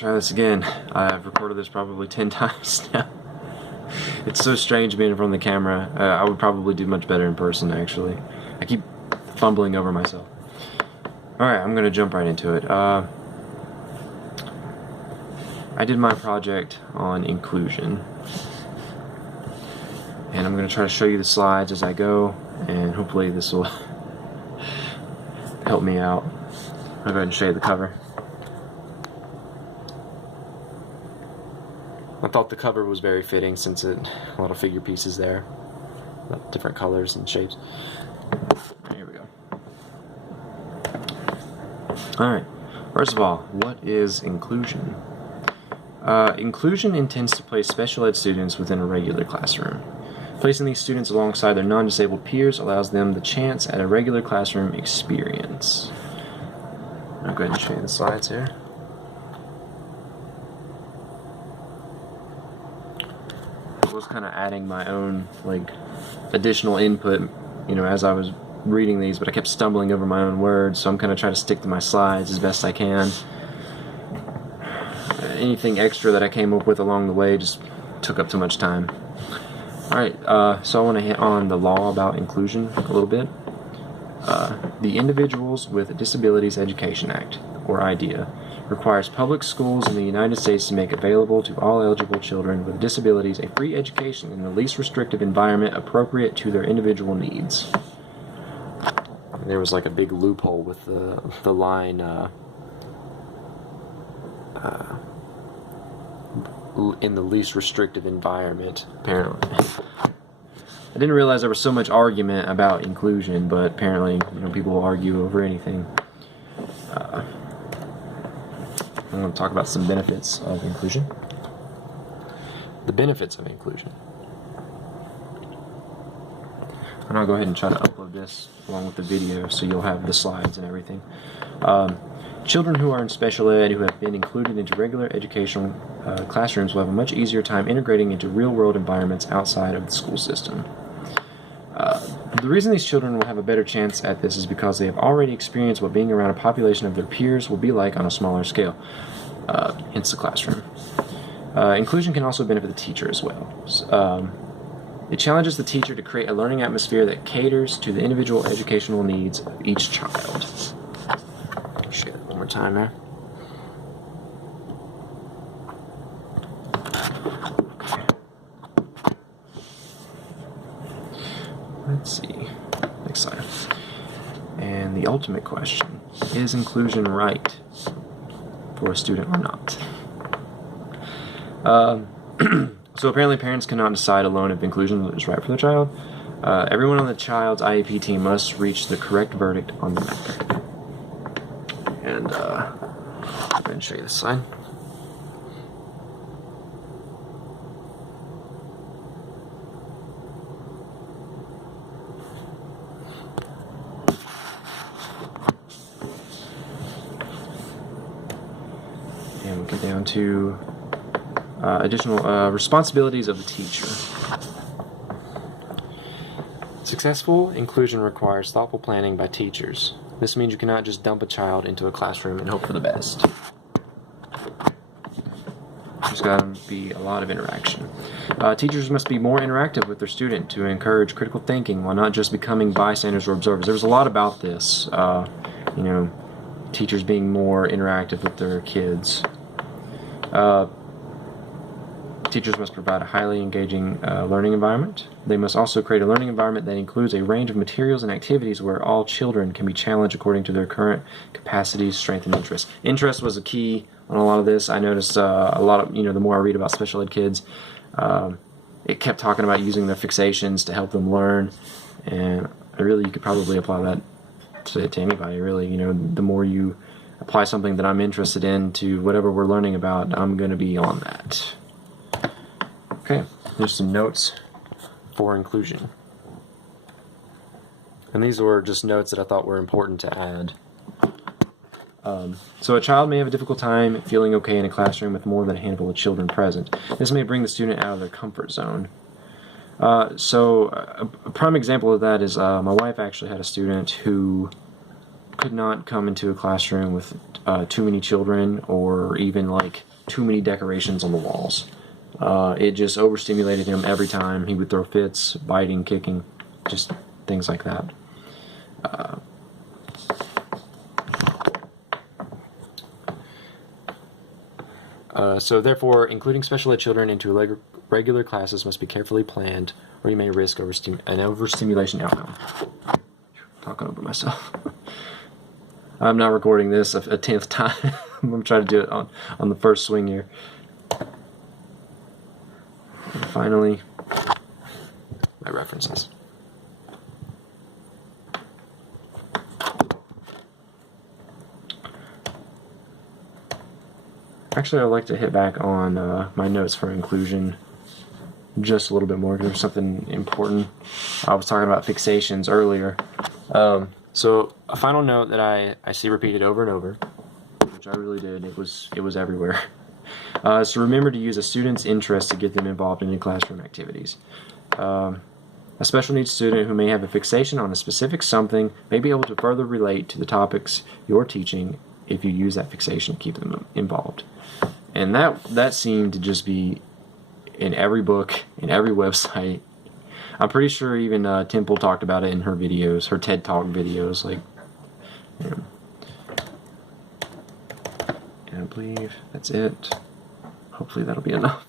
Try this again. I've recorded this probably 10 times now. It's so strange being in front of the camera. I would probably do much better in person, actually. I keep fumbling over myself. Alright, I'm gonna jump right into it. I did my project on inclusion. And I'm gonna try to show you the slides as I go, and hopefully this will help me out. I'll go ahead and show you the cover. I thought the cover was very fitting since a lot of figure pieces there, different colors and shapes. Here we go. Alright, first of all, what is inclusion? Inclusion intends to place special ed students within a regular classroom. Placing these students alongside their non-disabled peers allows them the chance at a regular classroom experience. I'll go ahead and show you the slides here. I was kind of adding my own additional input, as I was reading these, but I kept stumbling over my own words, so I'm kind of trying to stick to my slides as best I can. Anything extra that I came up with along the way just took up too much time. Alright, so I want to hit on the law about inclusion a little bit. The Individuals with Disabilities Education Act, or IDEA, requires public schools in the United States to make available to all eligible children with disabilities a free education in the least restrictive environment appropriate to their individual needs. There was like a big loophole with the line in the least restrictive environment, apparently. I didn't realize there was so much argument about inclusion, but apparently, people will argue over anything. I'm going to talk about some benefits of inclusion. The benefits of inclusion. And I'll go ahead and try to upload this along with the video so you'll have the slides and everything. Children who are in special ed who have been included into regular educational classrooms will have a much easier time integrating into real-world environments outside of the school system. The reason these children will have a better chance at this is because they have already experienced what being around a population of their peers will be like on a smaller scale, hence the classroom. Inclusion can also benefit the teacher as well. It challenges the teacher to create a learning atmosphere that caters to the individual educational needs of each child. Share it one more time there. Let's see. Next slide. And the ultimate question, is inclusion right for a student or not? So apparently parents cannot decide alone if inclusion is right for their child. Everyone on the child's IEP team must reach the correct verdict on the matter. And I'm going to show you this slide. And we'll get down to additional responsibilities of the teacher. Successful inclusion requires thoughtful planning by teachers. This means you cannot just dump a child into a classroom and hope for the best. There's got to be a lot of interaction. Teachers must be more interactive with their student to encourage critical thinking while not just becoming bystanders or observers. There was a lot about this, teachers being more interactive with their kids. Teachers must provide a highly engaging learning environment. They must also create a learning environment that includes a range of materials and activities where all children can be challenged according to their current capacities, strength, and interests. Interest was a key on a lot of this. I noticed a lot of, the more I read about special ed kids, it kept talking about using their fixations to help them learn, and really you could probably apply that to anybody, really. The more you apply something that I'm interested in to whatever we're learning about, I'm going to be on that. Okay, here's some notes for inclusion. And these were just notes that I thought were important to add. So a child may have a difficult time feeling okay in a classroom with more than a handful of children present. This may bring the student out of their comfort zone. So a prime example of that is my wife actually had a student who could not come into a classroom with too many children or even like too many decorations on the walls. It just overstimulated him every time. He would throw fits, biting, kicking, just things like that. So therefore, including special ed children into regular classes must be carefully planned, or you may risk an overstimulation outcome. Talking over myself. I'm not recording this a 10th time. I'm going to try to do it on the first swing here. And finally, my references. Actually, I'd like to hit back on my notes for inclusion just a little bit more, because there's something important. I was talking about fixations earlier. So a final note that I see repeated over and over, which I really did, it was everywhere. So remember to use a student's interest to get them involved in classroom activities. A special needs student who may have a fixation on a specific something may be able to further relate to the topics you're teaching if you use that fixation to keep them involved. And that seemed to just be in every book, in every website. I'm pretty sure even Temple talked about it in her videos, her TED Talk videos. Like, you know. And I believe that's it. Hopefully that'll be enough.